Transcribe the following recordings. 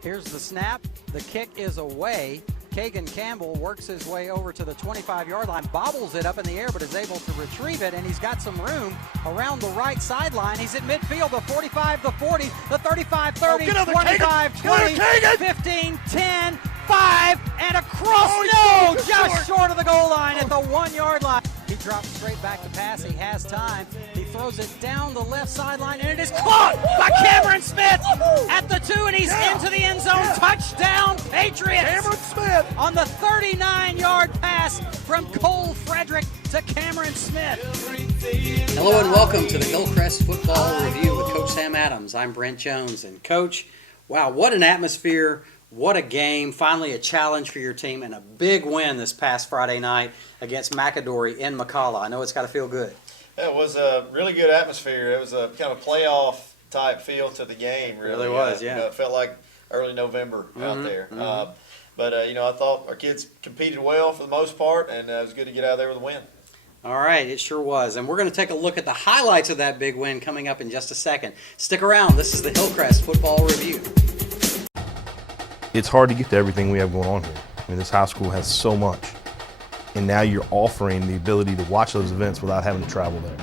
Here's the snap. The kick is away. Kagan Campbell works his way over to the 25-yard line, bobbles it up in the air, but is able to retrieve it, and he's got some room around the right sideline. He's at midfield, the 45, the 40, the 35, 30, 25, 20, 15, 10, 5, and across, just short of the goal line at the 1-yard line. He drops straight back to pass. He has time. He throws it down the left sideline, and it is caught by Cameron Smith at the 2, and he's into the end zone. Touchdown, Patriots! Cameron Smith On the 39-yard pass from Cole Frederick to Cameron Smith. Hello and welcome to the Hillcrest Football Review with Coach Sam Adams. I'm Brent Jones. And Coach, wow, what an atmosphere. What a game. Finally a challenge for your team and a big win this past Friday night against McAdory in McCalla. I know it's got to feel good. Yeah, it was a really good atmosphere. It was a kind of playoff type feel to the game, really. It really was, yeah. It felt like early November out there. But I thought our kids competed well for the most part, and it was good to get out there with a win. All right, it sure was. And we're going to take a look at the highlights of that big win coming up in just a second. Stick around. This is the Hillcrest Football Review. It's hard to get to everything we have going on here. I mean, this high school has so much. And now you're offering the ability to watch those events without having to travel there.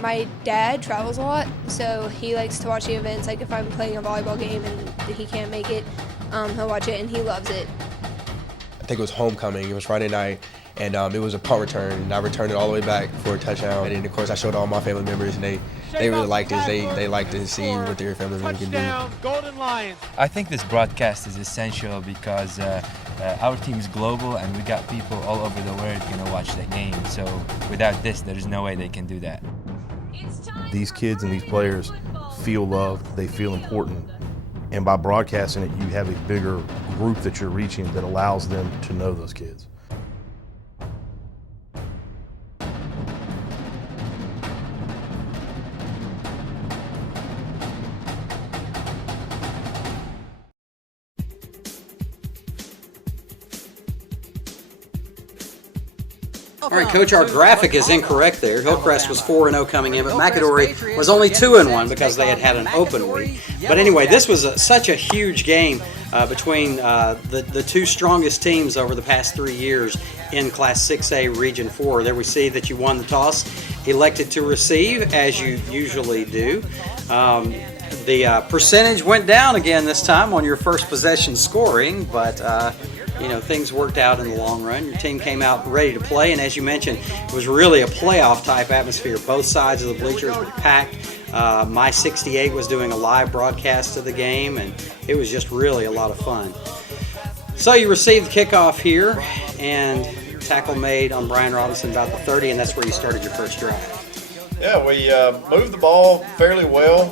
My dad travels a lot, so he likes to watch the events. Like if I'm playing a volleyball game and he can't make it, he'll watch it and he loves it. I think it was homecoming. It was Friday night, and it was a punt return, and I returned it all the way back for a touchdown. And then, of course, I showed all my family members, and they really liked it. They liked to see what their family members can do. Golden Lions. I think this broadcast is essential because our team is global, and we got people all over the world going to watch the game. So without this, there's no way they can do that. These kids and these players feel loved, they feel important. And by broadcasting it, you have a bigger group that you're reaching that allows them to know those kids. All right, Coach, our graphic is incorrect there. Hillcrest was 4-0 coming in, but McAdory was only 2-1 because they had an open week. But anyway, this was such a huge game between the two strongest teams over the past 3 years in Class 6A Region 4. There we see that you won the toss, elected to receive, as you usually do. The percentage went down again this time on your first possession scoring, but things worked out in the long run. Your team came out ready to play, and as you mentioned, it was really a playoff type atmosphere. Both sides of the bleachers were packed. My 68 was doing a live broadcast of the game, and it was just really a lot of fun. So you received the kickoff here, and tackle made on Brian Robinson about the 30, and that's where you started your first drive. Yeah, we moved the ball fairly well,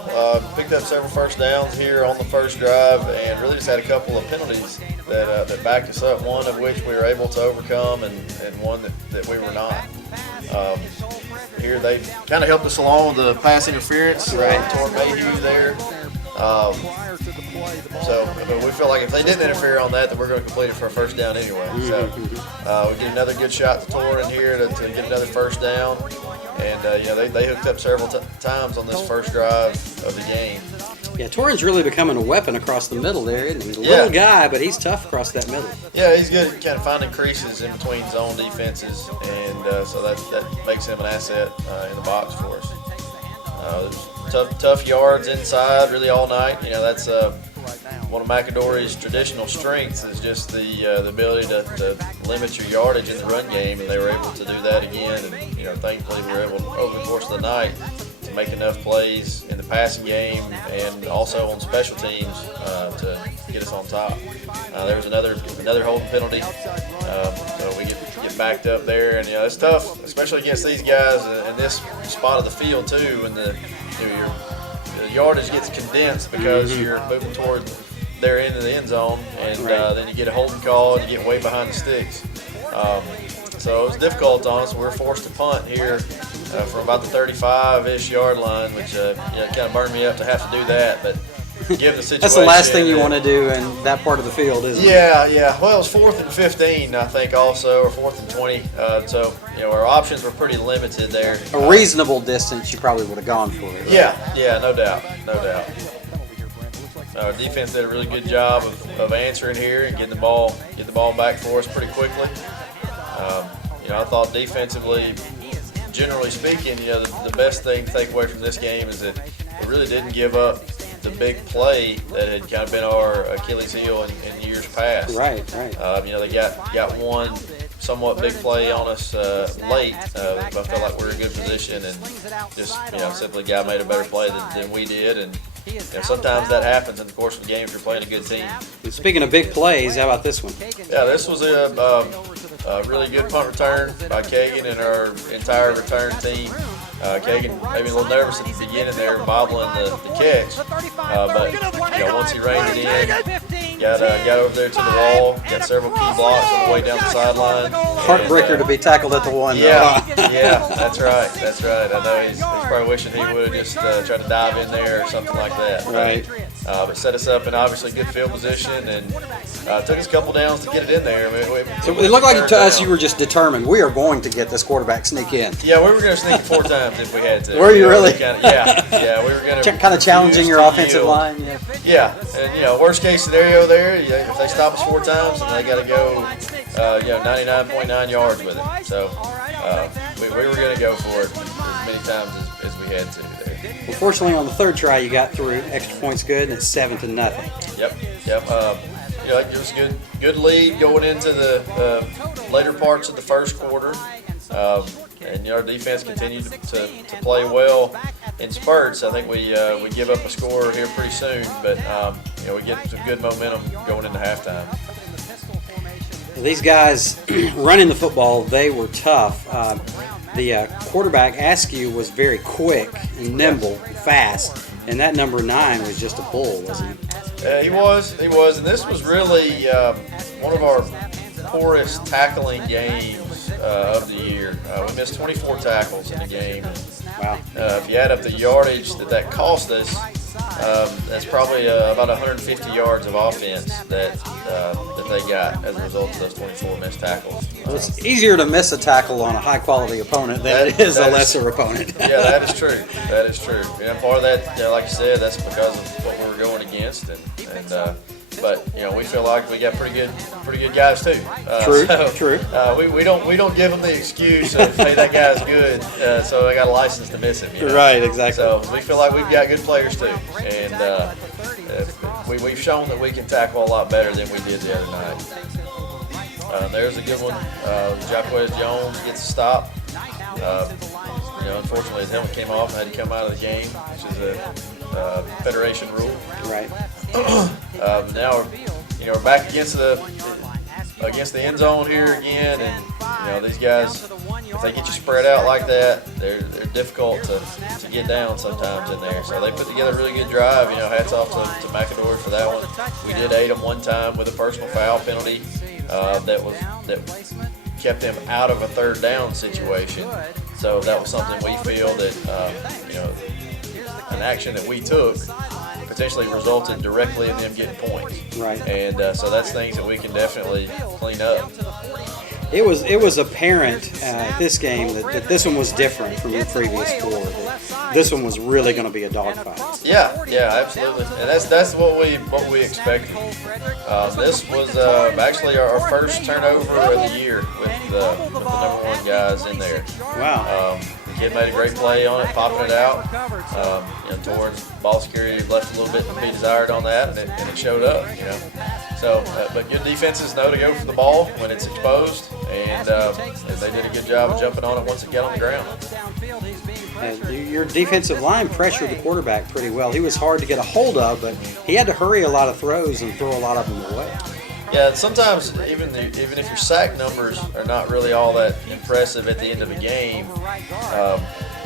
picked up several first downs here on the first drive, and really just had a couple of penalties that backed us up, one of which we were able to overcome and one that we were not. Here they kind of helped us along with the pass interference, Torrent Mayhew there. So we felt like if they didn't interfere on that, then we're going to complete it for a first down anyway. So we get another good shot to Torrent here to get another first down. And they hooked up several times on this first drive of the game. Yeah, Torrent's really becoming a weapon across the middle there, isn't he? He's a little guy, but he's tough across that middle. Yeah, he's good at kind of finding creases in between zone defenses, and so that makes him an asset in the box for us. Tough yards inside really all night. That's one of McAdory's traditional strengths is just the ability to limit your yardage in the run game, and they were able to do that again. And thankfully we were able over the course of the night to make enough plays in the passing game and also on special teams to get us on top. There was another holding penalty, so we get backed up there, and it's tough, especially against these guys in this spot of the field too, when the yardage gets condensed because you're moving toward their end of the end zone, and then you get a holding call and you get way behind the sticks. So it was difficult on us. We were forced to punt here from about the 35-ish yard line, which kind of burned me up to have to do that. But given the situation, that's the last thing you want to do in that part of the field, isn't it? Yeah. Well, it was 4th and 15, I think, also, or 4th and 20. So our options were pretty limited there. A reasonable distance, you probably would have gone for it. Right? Yeah, no doubt. Our defense did a really good job of answering here and getting the ball back for us pretty quickly. I thought defensively, generally speaking, the best thing to take away from this game is that we really didn't give up the big play that had kind of been our Achilles heel in years past. Right. They got one somewhat big play on us late. I felt like we were in a good position, and just simply guy made a better play than we did. And sometimes that happens in the course of the game if you're playing a good team. And speaking of big plays, how about this one? Yeah, this was a really good punt return by Kagan and our entire return team. Kagan maybe a little nervous at the beginning there, bobbling the catch, but once he reined it in, got over there to the wall, got several key blocks on the way down the sideline. Heartbreaker to be tackled at the one. Yeah, that's right. I know he's probably wishing he would have just tried to dive in there or something like that. Right. But set us up in obviously good field position, and took us a couple downs to get it in there. So it looked like to us you were just determined, we are going to get this quarterback sneak in. Yeah, we were going to sneak it 4 times if we had to. Were you really? Yeah, we were going to kind of challenging your offensive line. Yeah, and worst case scenario there, if they stop us 4 times, then they got to go 99.9 yards with it. So we were going to go for it as many times as we had to there. Well, fortunately, on the 3rd try, you got through. Extra points good, and it's 7-0. Yep. It was a good lead going into the later parts of the first quarter. And our defense continued to play well in spurts. I think we give up a score here pretty soon, but we get some good momentum going into halftime. These guys running the football, they were tough. The quarterback, Askew, was very quick and nimble, fast, and that number 9 was just a bull, wasn't he? He was, and this was really one of our poorest tackling games of the year. We missed 24 tackles in the game. Wow. If you add up the yardage that cost us, that's probably about 150 yards of offense that they got as a result of those 24 missed tackles. Well, it's easier to miss a tackle on a high-quality opponent than it is a lesser opponent. Yeah, that is true. And part of that, like you said, that's because of what we were going against, but we feel like we got pretty good guys too. True. We don't give them the excuse of hey, that guy's good, so I got a license to miss him. Right, exactly. So we feel like we've got good players too, and we've shown that we can tackle a lot better than we did the other night. There's a good one. Jacquez Jones gets a stop. Unfortunately, his helmet came off and had to come out of the game, which is a Federation rule. Right. Now we're back against the end zone here again, and these guys, if they get you spread out like that, they're difficult to get down sometimes in there. So they put together a really good drive. Hats off to McAdory for that one. We did aid them one time with a personal foul penalty that kept him out of a 3rd down situation. So that was something we feel that an action that we took potentially resulted directly in them getting points. Right. And so that's things that we can definitely clean up. It was apparent at this game that this one was different from your previous 4. That this one was really going to be a dogfight. Yeah, absolutely, and that's what we expected. This was actually our first turnover of the year with the number 1 guys in there. Wow. The kid made a great play on it, popping it out. Towards ball security left a little bit to be desired on that, and it showed up. So, but good defenses know to go for the ball when it's exposed, and they did a good job of jumping on it once it got on the ground. Your defensive line pressured the quarterback pretty well. He was hard to get a hold of, but he had to hurry a lot of throws and throw a lot of them away. Yeah, sometimes even if your sack numbers are not really all that impressive at the end of a game,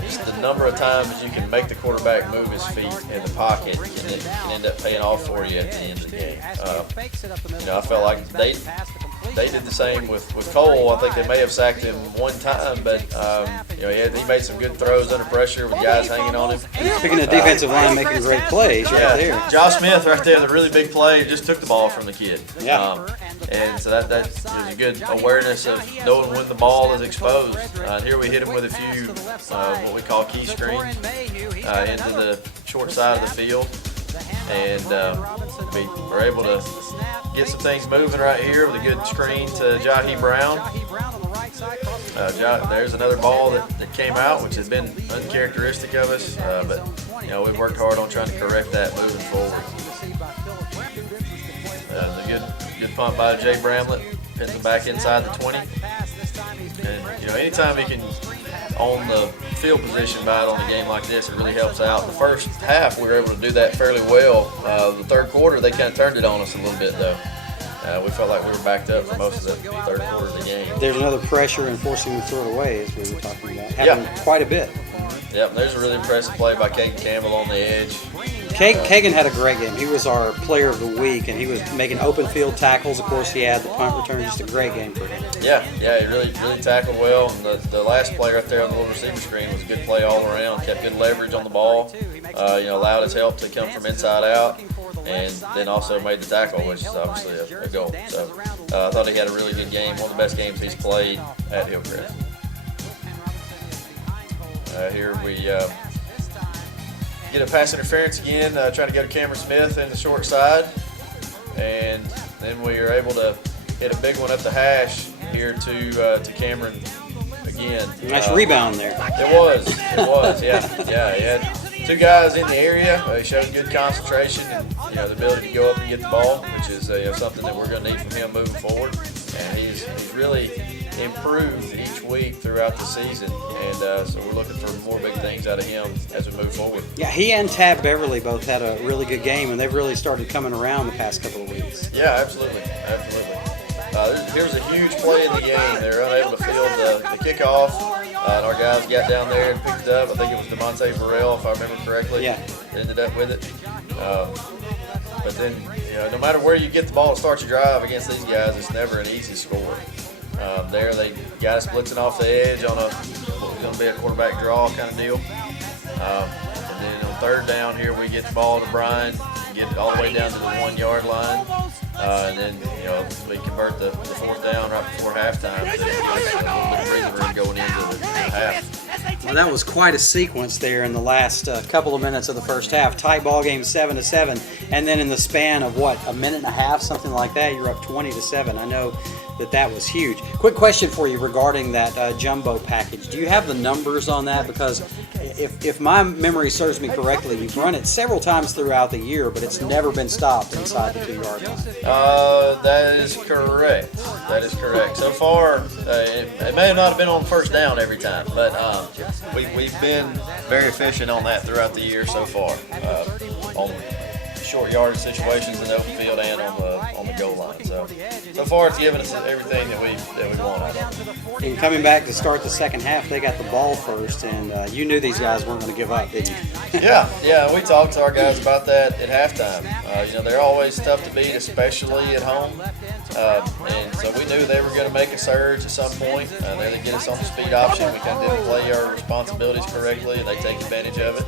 just the number of times you can make the quarterback move his feet in the pocket can end up paying off for you at the end of the game. I felt like they did the same with Cole. I think they may have sacked him one time, but he made some good throws under pressure with guys hanging on him. Speaking of defensive line making great plays right there. Josh Smith right there, the really big play, just took the ball from the kid. Yeah. And so that is a good awareness of knowing when the ball is exposed. Here we hit him with a few what we call key screens into the short side of the field. and we were able to get some things moving right here with a good screen to Jahi Brown. There's another ball that came out, which has been uncharacteristic of us, but we've worked hard on trying to correct that moving forward. The good punt by Jay Bramlett, pins him back inside the 20. And anytime he can own the field position by it on a game like this, it really helps out. The first half we were able to do that fairly well. The third quarter they kind of turned it on us a little bit though. We felt like we were backed up for most of the third quarter of the game. There's another pressure in forcing them to throw it away, as we were talking about. Happened quite a bit. Yep, there's a really impressive play by Caden Campbell on the edge. Kagan had a great game. He was our player of the week, and he was making open field tackles. Of course, he had the punt return. Just a great game for him. Yeah, he really tackled well. And the last play right there on the little receiver screen was a good play all around. Kept good leverage on the ball. Allowed his help to come from inside out, and then also made the tackle, which is obviously a goal. So I thought he had a really good game. One of the best games he's played at Hillcrest. Here we get a pass interference again, trying to go to Cameron Smith in the short side. And then we are able to hit a big one up the hash here to Cameron again. Nice rebound there. It was, yeah. He had two guys in the area. He showed good concentration and the ability to go up and get the ball, which is something that we're going to need from him moving forward. And he's really improved each week throughout the season, and so we're looking for more big things out of him as we move forward. Yeah, he and Tab Beverly both had a really good game, and they've really started coming around the past couple of weeks. Yeah, absolutely. Here's a huge play in the game. They were unable to field the kickoff, and our guys got down there and picked it up. I think it was DeMonte Burrell, if I remember correctly. Yeah. Ended up with it. But then, no matter where you get the ball to start your drive against these guys, it's never an easy score. There they got us blitzing off the edge on what's going to be a quarterback draw kind of deal. And then on third down here, we get the ball to Brian, get it all the way down to the 1 yard line. And then, we convert the fourth down right before halftime. So a little bit of breathing room going into the half. Well, that was quite a sequence there in the last couple of minutes of the first half. Tight ball game, 7-7, and then in the span of a minute and a half, something like that, you're up 20-7. I know that was huge. Quick question for you regarding that jumbo package. Do you have the numbers on that? Because if my memory serves me correctly, you've run it several times throughout the year, but it's never been stopped inside the 2 yard line. That is correct. So far, it may not have been on first down every time, but we've been very efficient on that throughout the year so far, on short yardage situations in the open field and on the goal line. So far, it's given us everything that we want out of it. And coming back to start the second half, they got the ball first, and you knew these guys weren't going to give up, did you? Yeah. We talked to our guys about that at halftime. They're always tough to beat, especially at home. And so we knew they were going to make a surge at some point. They didn't get us on the speed option. We kind of didn't play our responsibilities correctly, and they take advantage of it.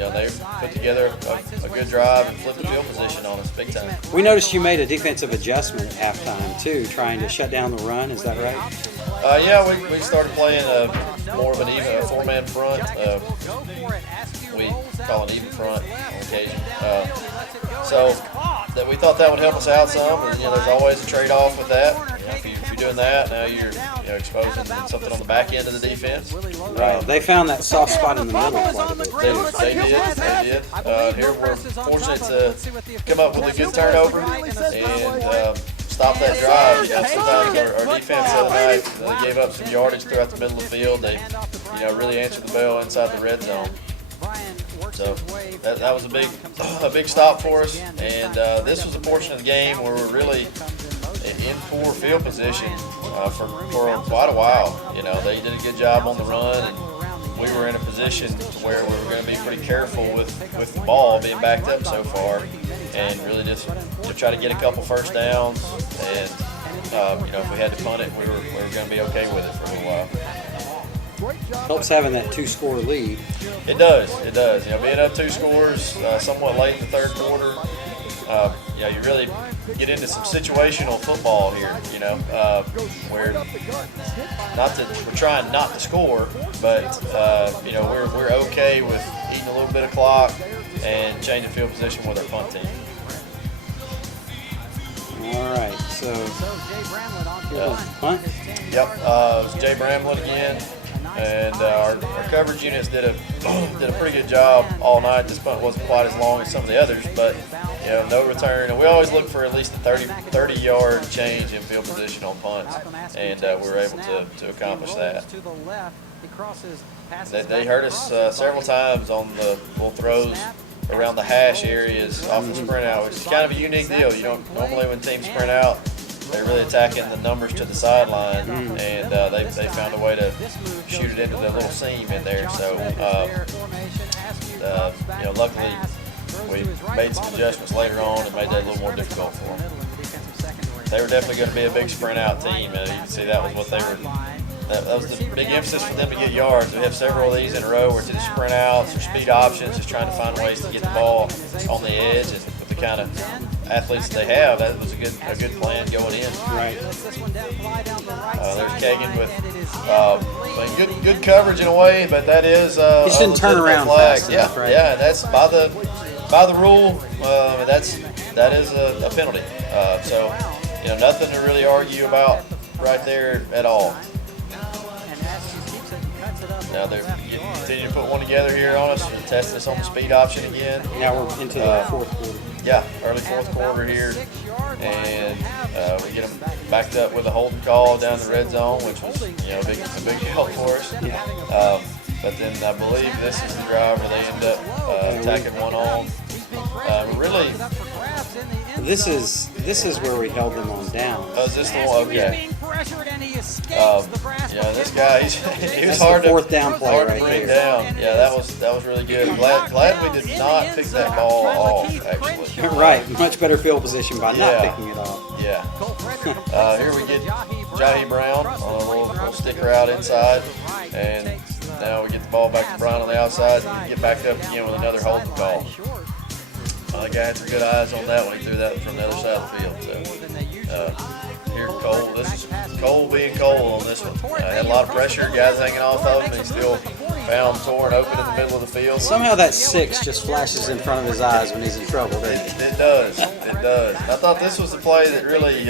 They put together a good drive and flipped the field position on us big time. We noticed you made a defensive adjustment at halftime, too, trying to shut down the run. Is that right? We started playing more of a four-man front. We call it even front on occasion. So that we thought that would help us out some. And, there's always a trade-off with that. If you're doing that, now you're exposing something on the back end of the defense. Right. They found that soft spot in the middle quite a bit. They did. Here we're fortunate to come up with a good turnover and stop that drive. Sometimes our defense the other night gave up some yardage throughout the middle of the field. They really answered the bell inside the red zone. So that was a big stop for us, and this was a portion of the game where we're really in poor field position for quite a while. They did a good job on the run, and we were in a position where we were going to be pretty careful with the ball being backed up so far, and really just to try to get a couple first downs. And if we had to punt it, we were going to be okay with it for a little while. Helps having that 2-score lead. It does. Being up 2 scores somewhat late in the third quarter, you really get into some situational football here. Where we're trying not to score, but we're okay with eating a little bit of clock, and change the field position with our punt team. All right, so punt. Yep, it was Jay Bramlett again, and our coverage units did a pretty good job all night. This punt wasn't quite as long as some of the others, but no return. And we always look for at least a 30-yard change in field position on punts, and we were able to accomplish that. They hurt us several times on the little throws around the hash areas off the sprint out, which is kind of a unique deal. You don't normally, when teams sprint out, they're really attacking the numbers to the sideline, and they found a way to shoot it into the little seam in there. So, luckily we made some adjustments later on and made that a little more difficult for them. They were definitely going to be a big sprint out team, and you can see that was what they were. That was the big emphasis for them to get yards. We have several of these in a row where it's just sprint outs or speed options, just trying to find ways to get the ball on the edge. And with the kind of athletes they have, that was a good plan going in. Right. There's Kagan with good coverage in a way, but that is He just didn't turn around fast enough, right? Yeah, that's by the rule. That is a penalty. So nothing to really argue about right there at all. Now they're continuing to put one together here on us. They're testing us on the speed option again. Now we're into the fourth quarter. Yeah, early fourth quarter here. And we get them backed up with a holding call down the red zone, which was a big help for us. Yeah. But then I believe this is the drive where they end up attacking one on. Really, this is where we held them on down. Oh, is this the one? Okay. This guy, he was hard fourth down play hard right to bring there. down. Yeah, that was really good. Glad we did not pick that ball off, actually. Right, much better field position by not Yeah. picking it off. Yeah. Here we get Jahi Brown on a little sticker out inside, and now we get the ball back to Brown on the outside and get back up again with another holding call. The guy had some good eyes on that when he threw that from the other side of the field. So, here Cole, this is Cole being Cole on this one. Had a lot of pressure, guys hanging off of him, and he still found him torn open in the middle of the field. Somehow that 6 just flashes in front of his eyes when he's in trouble, doesn't it? It does. I thought this was the play that really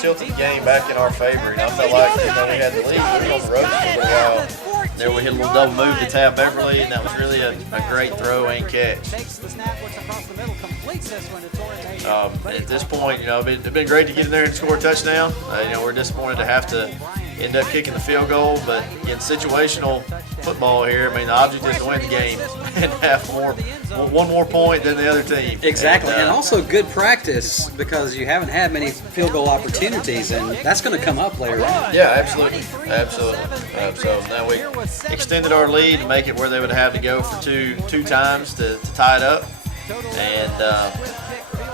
tilted the game back in our favor. I felt like we had the lead, we were on the road for a while. There we hit a little double move to Tab Beverly, and that was really a great throw and catch. At this point, it'd been great to get in there and score a touchdown. We're disappointed to have to end up kicking the field goal, but in situational football here, the object is to win the game and have one more point than the other team. Exactly, and also good practice because you haven't had many field goal opportunities, and that's going to come up later on. Yeah, absolutely. So now we extended our lead to make it where they would have to go for two times to tie it up, and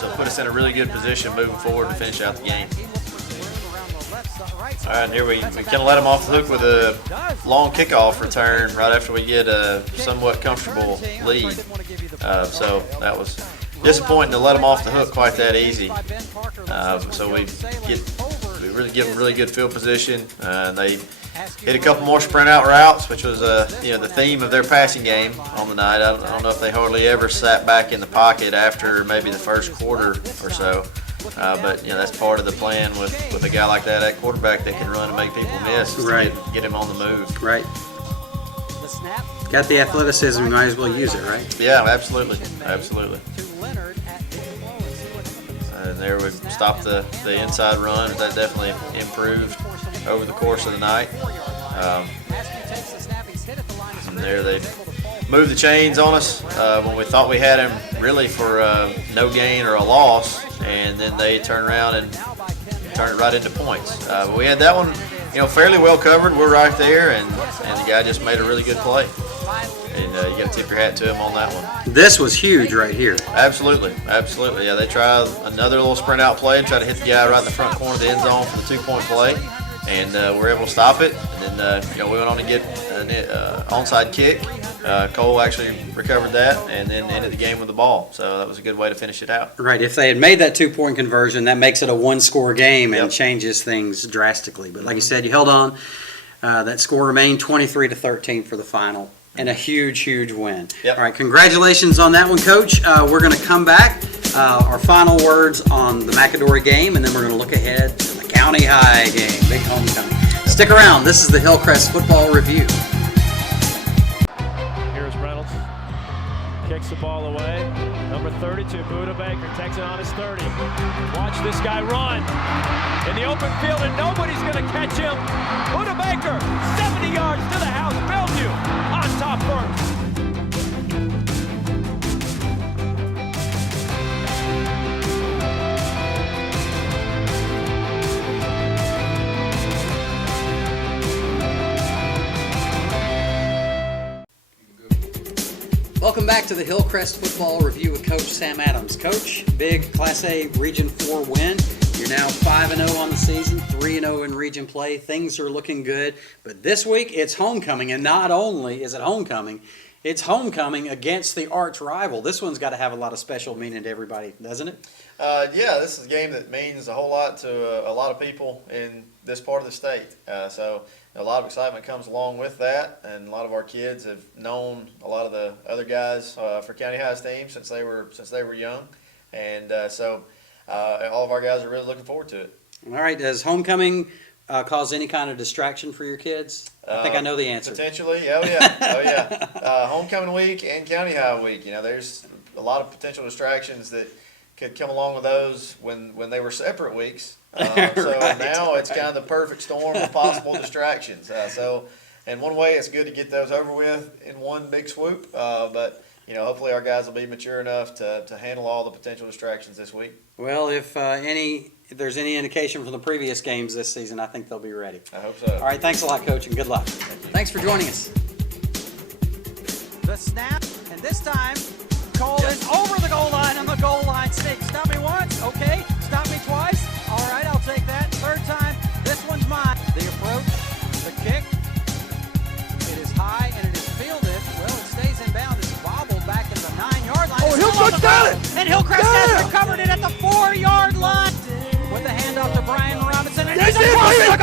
so put us in a really good position moving forward to finish out the game. All right, and here we kind of let them off the hook with a long kickoff return right after we get a somewhat comfortable lead. So that was disappointing to let them off the hook quite that easy. So we really give them really good field position. They hit a couple more sprint out routes, which was the theme of their passing game on the night. I don't know if they hardly ever sat back in the pocket after maybe the first quarter or so. But that's part of the plan with a guy like that at quarterback that can run and make people miss. Right. To get him on the move. Right. Got the athleticism, you might as well use it, right? Yeah, absolutely. And there we stopped the inside run. That definitely improved over the course of the night. And there they moved the chains on us when we thought we had him really for no gain or a loss, and then they turn around and turn it right into points. But we had that one, fairly well covered. We're right there, and the guy just made a really good play. And you got to tip your hat to him on that one. This was huge right here. Absolutely. Yeah, they try another little sprint out play and try to hit the guy right in the front corner of the end zone for the 2-point play, and we're able to stop it. And then we went on to get an onside kick. Cole actually recovered that and then ended the game with the ball. So that was a good way to finish it out. Right. If they had made that 2-point conversion, that makes it a 1-score game and Yep. changes things drastically. But like you said, you held on. That score remained 23-13 for the final. And a huge, huge win. Yep. All right, congratulations on that one, Coach. We're going to come back. Our final words on the McAdory game, and then we're going to look ahead to the County High game, big homecoming. Stick around. This is the Hillcrest Football Review. Here's Reynolds. Kicks the ball away. Number 32, Buda Baker, takes it on his 30. Watch this guy run in the open field, and nobody's going to catch him. Buda Baker, 70 yards to the house. Bellevue on top first. Welcome back to the Hillcrest Football Review with Coach Sam Adams. Coach, big Class A Region 4 win. You're now 5-0 on the season, 3-0 in region play. Things are looking good. But this week, it's homecoming. And not only is it homecoming, it's homecoming against the arch rival. This one's got to have a lot of special meaning to everybody, doesn't it? Yeah, this is a game that means a whole lot to a lot of people in this part of the state. So a lot of excitement comes along with that, and a lot of our kids have known a lot of the other guys for County High's team since they were young, and so all of our guys are really looking forward to it. All right, does homecoming cause any kind of distraction for your kids? I think I know the answer. Potentially, oh yeah. Homecoming week and County High week, there's a lot of potential distractions that could come along with those when they were separate weeks. So now it's kind of the perfect storm of possible distractions. In one way, it's good to get those over with in one big swoop. But hopefully our guys will be mature enough to handle all the potential distractions this week. Well, if there's any indication from the previous games this season, I think they'll be ready. I hope so. All right, thanks a lot, Coach, and good luck. Thanks for joining us. The snap, and this time, Cole is over the goal line on the goal line stake. Stop me once, okay. Stop me twice. All right, I'll take that. Third time, this one's mine. The approach, the kick. It is high and it is fielded. Well, it stays in bounds. It's bobbled back in the 9-yard line. Oh, Hillcrest got it! And Hillcrest has recovered it at the 4-yard line. With the handoff to Brian Robinson. And he's across the